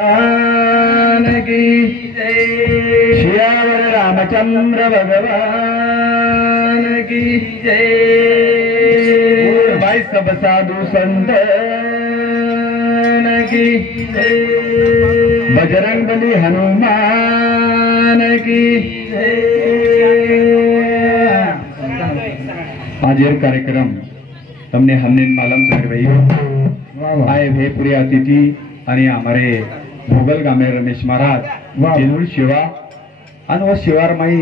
की जय। श्यावर रामचंद्र भगवान की जय। भाई सब साधु संत की जय। बजरंग बली हनुमान की जय। हाजिर कार्यक्रम तमने हमने मालूम कर भाई आए भे पूरे अतिथि आणि हमारे भोगल गामे रमेश महाराज जिनूर शिवा और वो शिवार माई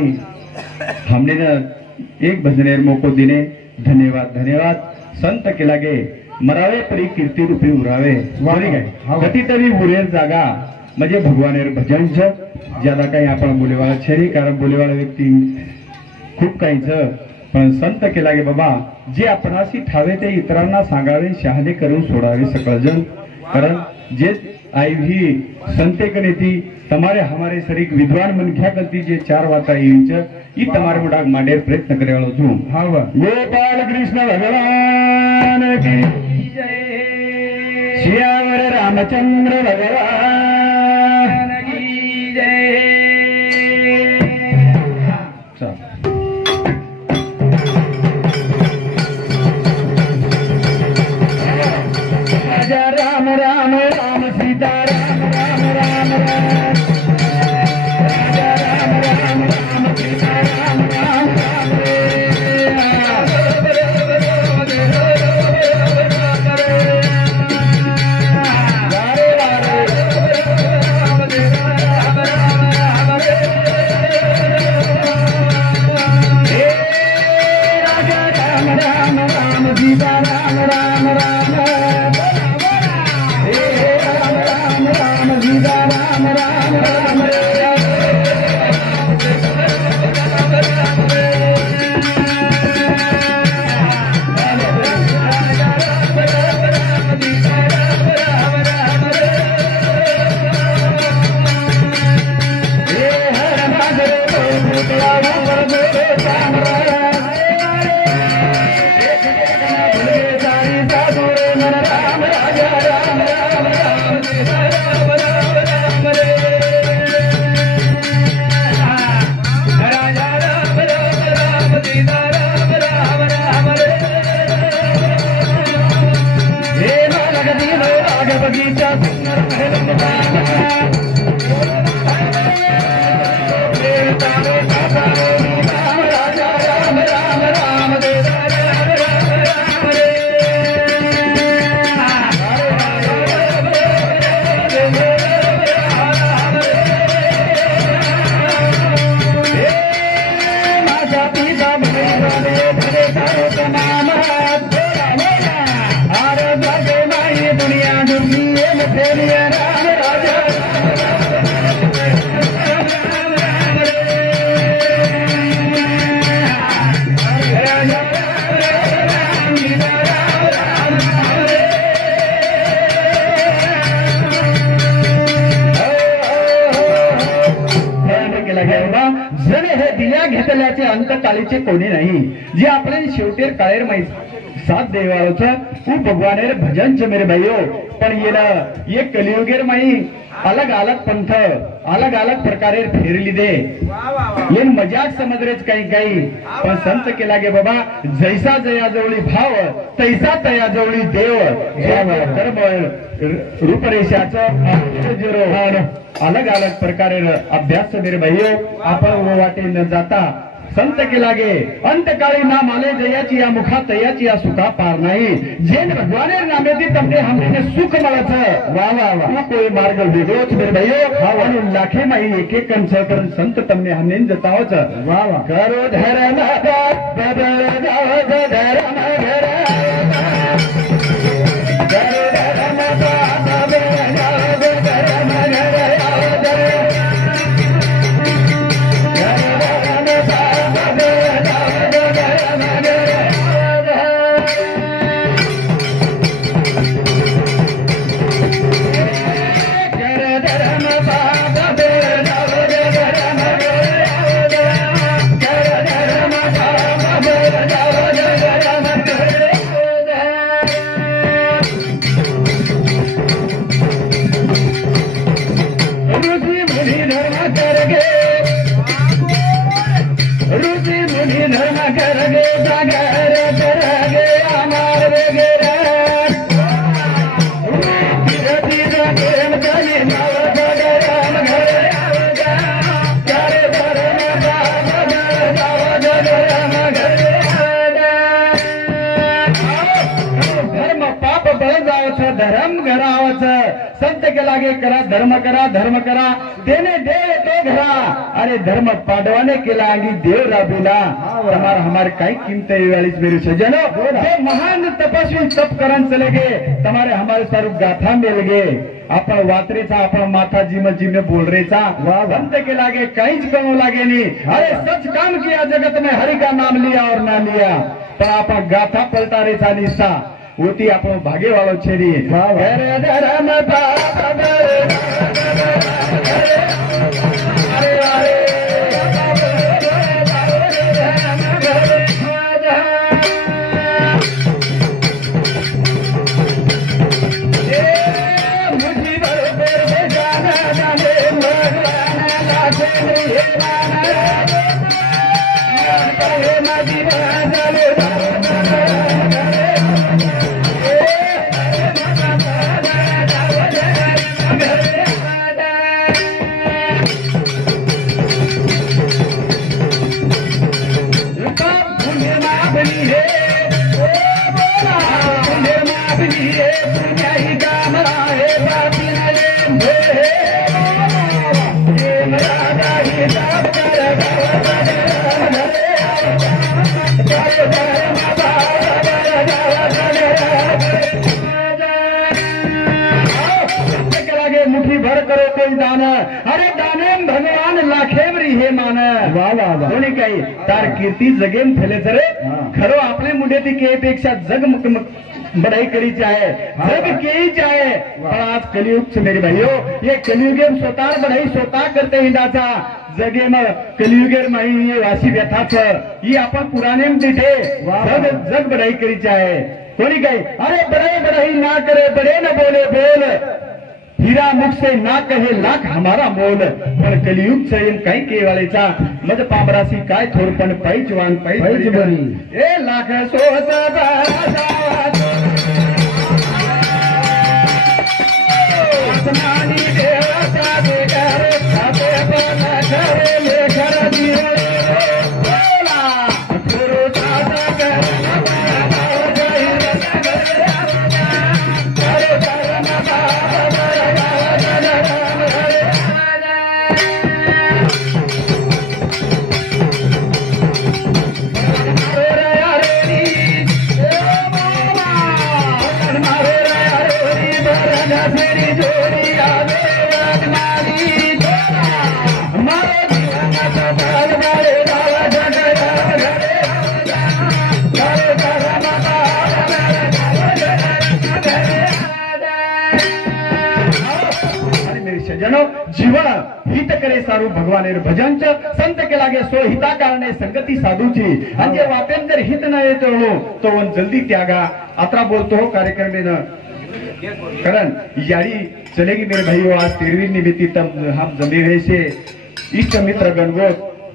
हमने न एक भजनेर मोको दिने धन्यवाद धन्यवाद संत के लागे मरावे परी कीर्ती रूपी उरावे बोली गए गती तरी उरेर जागा म्हणजे भगवानेर भजन ज्यादा काही आपण बोलेवाळा छेरी कारण बोलेवाळा व्यक्ती खूप काही पण संत के लागे बाबा जे आपणाशी ठावे ते इतरांना सांगावे शहाणे करून सोडावे सकळ जण कारण जे आई भी संते कनेती तमारे हमारे सरीक विद्वान मनख्या करती जे चार वाता इंच ई तमारे मुडाग मांडेर प्रयत्न करे वाळो छू हाव गोपाल कृष्ण भगवान की जय। श्यावर रामचंद्र भगवान की जय। राम राम राम सीता राम राम राम राम राजा राम राम राम सीता राम राम राम घेतल्याचे अंतकाळीचे कोणी नाही जे आपले शेवटेर काळेर माहित साथ देवाळोचं खूप भगवानेर भजन मेरे भाईओ पण ये कलियुगेर माई अलग अलग पंथ अलग अलग प्रकारे फेरली दे ये मजाक समजरेच काही पण संत केला गे बाबा जैसा जया जवळी भाव तैसा तया जवळी देव कर्म रूपरेषाचं अलग अलग प्रकारे अभ्यास मेरे भाईओ आपण वाटे न जाता संत के लागे अंतकाळी नाम आले जयाची या मुखा तयाची या सुखा पार नाही जेन भगवानेर नामेती तमने हमने सुख मळत वा वा वा कोई मार्ग वेगळोच मेरे भाईओ आणि लाखे माई एक एक कंस करून संत तमने हमने जतावच वा वा करो धर्म बदल जाओ धर्म लागे करा धर्म करा तेने देव तो घरा अरे धर्म पाडवाने केला आणि देव राबविला तुम्हारा हमारे काय कीमत है वालीस मेरे सजनो जो महान तपस्वी तप करन चले गए तुम्हारे हमारे स्वरूप गाथा मिल गए आपण वात्रेचा आपण माथा जिम जिम बोल रेचा बंद के लागे कहीं करो लागे नहीं अरे सच काम किया जगत में हरि का नाम लिया और ना लिया पर आप गाथा पलटा रेचा निशा होती आप भागे वालों छेड़ी मुठी भर करो कोई दान अरे दाने भगवान लाखेवरी हे मान वाह वाह कोणी काही तार कीर्ती जगेम फैले जरे खरो आपले मुंडे ती के पेक्षा जग बढ़ाई करी चाहे जग के चाहे पर आज कलियुग से मेरे भाइयों ये कलियुगे स्वतः बढ़ाई स्वतः करते हिंडाचा जगे मग कलियुगेर माही ये वासी व्यथाच ही आपण पुराने दिठे जग जग बढ़ाई करी चाहे कोणी काही अरे बढ़ाई ना करे बड़े न बोले बोल हीरा मुख से ना कहे लाख हमारा मोल पण कलियुग संयम काही केवाळेचा मज पामरासी काय थोरपण पैजवान पैज बरी ए लाख सोच आसमानी देवता बेकार खाते पण करे लेखर जीवन बोला गुरु साधा कर जीवन हित करे सारू भगवान भजन संत के लागे सो हिता कारणे संगती साधूची म्हणजे वाटेन जर हित न येतो तो वन जल्दी त्यागा आत्रा बोलतो हो कार्यक्रम में कारण यारी चलेगी मेरे भाई आज 13वीं निमित्ती तब हम जमे रहे से इष्ट मित्र गणगो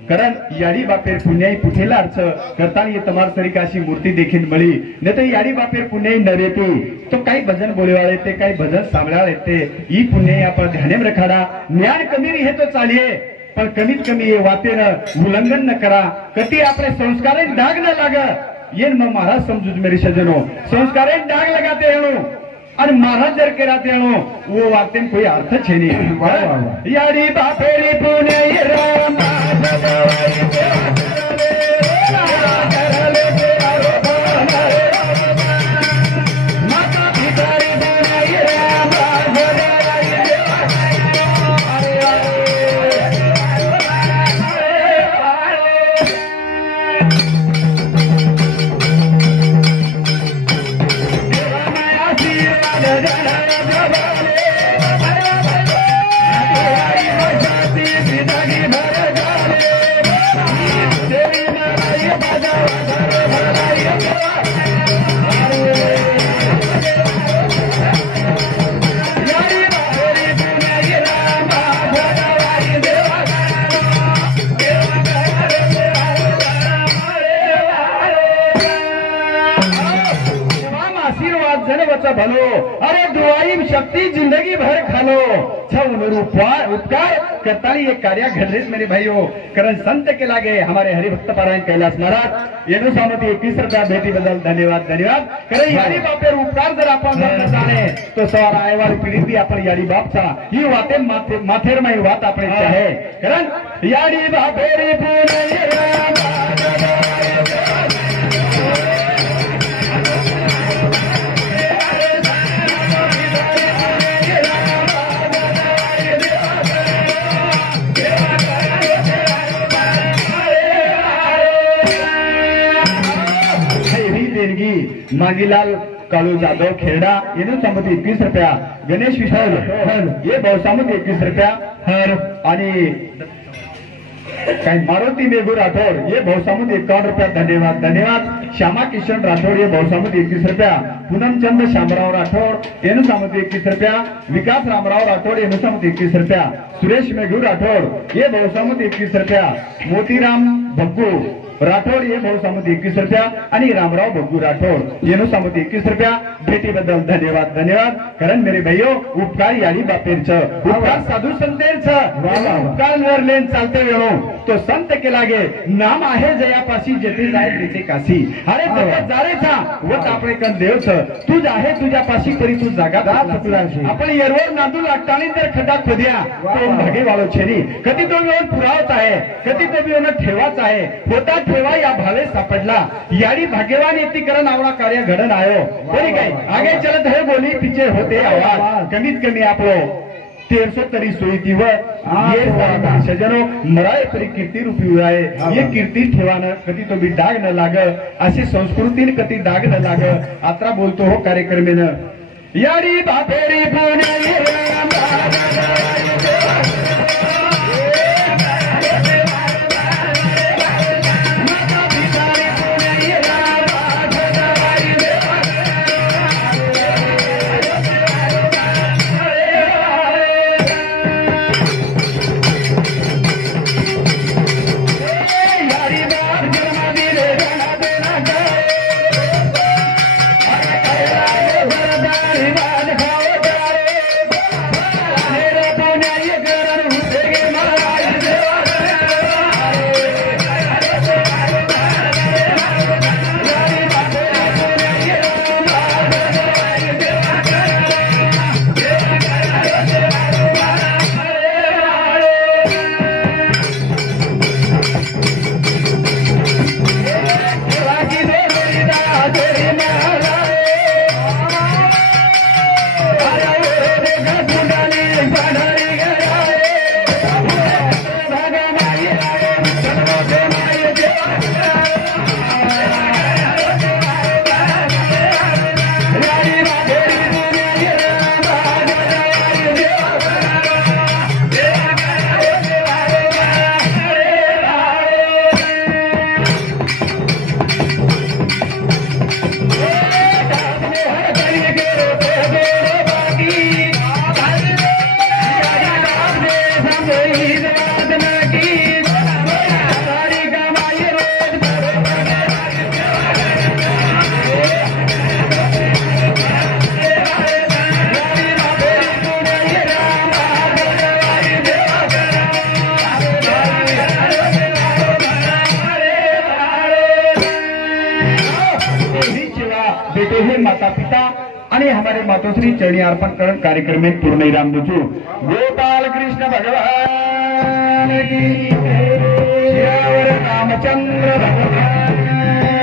कारण याडी बापेर पुण्याई पुठेला अर्थ करता ये तमार तरीकाशी मूर्ति देखील मळी न तो याडी बापेर पुण्याई नरेती तो काही भजन बोलेवाळे ते काही भजन सांभाळाळे ते ई पुण्याई आपण ध्यानेम रखाडा ज्ञान कमी हे तो चालिये पण कमीत कमी ये वातेन उल्लंघन न करा कती आपले संस्कारे डाग न लाग येन म महाराज समझूज मेरे सजनो संस्कारे डाग लगाते हूं और महाराज जर के राते हूं वो वाते में कोई अर्थ छे नहीं याडी बापेरी पुण्याई राम Bye. शक्ति जिंदगी भर खालो उपकार करता ये कार्य घडलेच मेरे भाइयों कारण संत के लागे हमारे हरिभक्त पारायण कैलाश महाराज येणू सामती 21 रुपया भेटी बदल धन्यवाद धन्यवाद कारण यारी बापेर उपकार जर आपण न जाणे तो सवार आयवार पिढी भी आपण यारी बापचा ही वाते माथेर माई वात आपण चाहे कारण यारी बापेरी मांगीलाल कालू जाधव खेड़ा येणू सामती 21 रुपया गणेश विशाल ये बहुसामती 21 रुपया हर आणि काही मारुती मेघू राठौर ये बहुसामती 51 रुपया धन्यवाद धन्यवाद श्यामा किशन राठौर ये बहुसामती 21 रुपया पूनमचंद श्यामराव राठौर येणू सामती 21 रुपया विकास रामराव राठौर येणू सामती 21 रुपया सुरेश मेघू राठौर ये बहुसामती 21 रुपया मोतीराम भग्गू राठौर ये बहुसामती 21 रुपया आणि रामराव बग्गू राठौर येणू सामती 21 रुपया भेटी बदल धन्यवाद धन्यवाद कारण मेरे भाइयों उपकार याली बापेरच उपकार साधू संतेरच उपकार नरलेन चालते वेळो तो संत के लागे नाम आहे जयापाशी जेथे जाय तेथे काशी अरे जगत जारेचा व आपले कन देवच तुझ आहे तुझ्या पाशी तरी तू जागा आपण येरवर नांदू लागतानी जर खड्डा खोद्या तो भागे वाळो छेरी कधी तो येऊन पुरावत आहे कधी तो येऊन ठेवाच आहे होता ठेवा या भावे सापडला यारी भाग्यवान येतीकरण आवडा कार्य घडन आयो तरी काय आगे चलत है बोली पीछे होते आवाज कमीत कमी आपलो 1300 तरी सोयी व ये सजनो मराय परी कीर्ती रूपी आहे ये कीर्ती ठेवानं कधी तो बी डाग न लाग अशी संस्कृतीने कधी डाग न लाग आत्रा बोलतो हो कार्यक्रमेनं यारी बापेरी माता पिता आणि हमारे मातोश्री चरणी अर्पण करण कार्यक्रम में पूर्ण विराम दूचू गोपाल कृष्ण भगवान की जय रामचंद्र भगवान